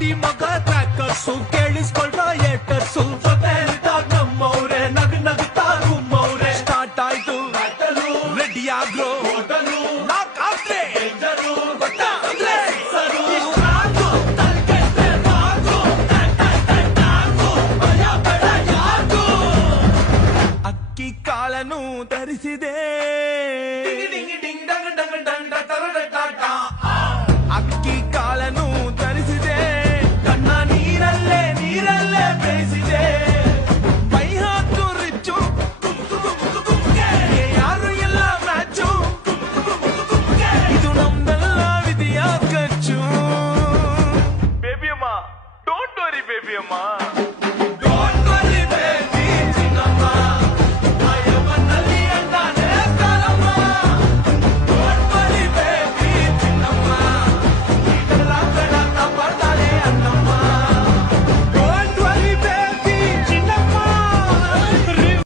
ಗಾಡಿ ಮಗ ಟ್ರ್ಯಾಕರ್ಸು ಕೇಳಿಸ್ಕೊಳ್ರ ಏಟರ್ಸು ಜೊತೆ ನಮ್ಮವ್ರೆ ನಗ್ ನಗ್ತಾ ಗುಮ್ಮವ್ರೆ ಸ್ಟಾರ್ಟ್ ಆಯ್ತು ರೆಡಿ ಆಗ್ರೋ ಲಾಕ್ ಆದ್ರೆ ಅಕ್ಕಿ ಕಾಳನು ಧರಿಸಿದೆ ಅಕ್ಕಿ ಕಾಳನು ಧರಿಸಿದೆ ಕಣ್ಣ ನೀರಲ್ಲೇ ಬೇಯಿಸಿದೆ ಮೈ ಹಾಕು ರಿಚ್ಚು ಯಾರು ಎಲ್ಲ ಮ್ಯಾಚು ಇದು ನಮ್ದೆಲ್ಲ ವಿಧಿಯ ಖರ್ಚು ಬೇಬಿ ಅಮ್ಮ, ಡೋಂಟ್ ವರಿ ಬೇಬಿ ಅಮ್ಮ.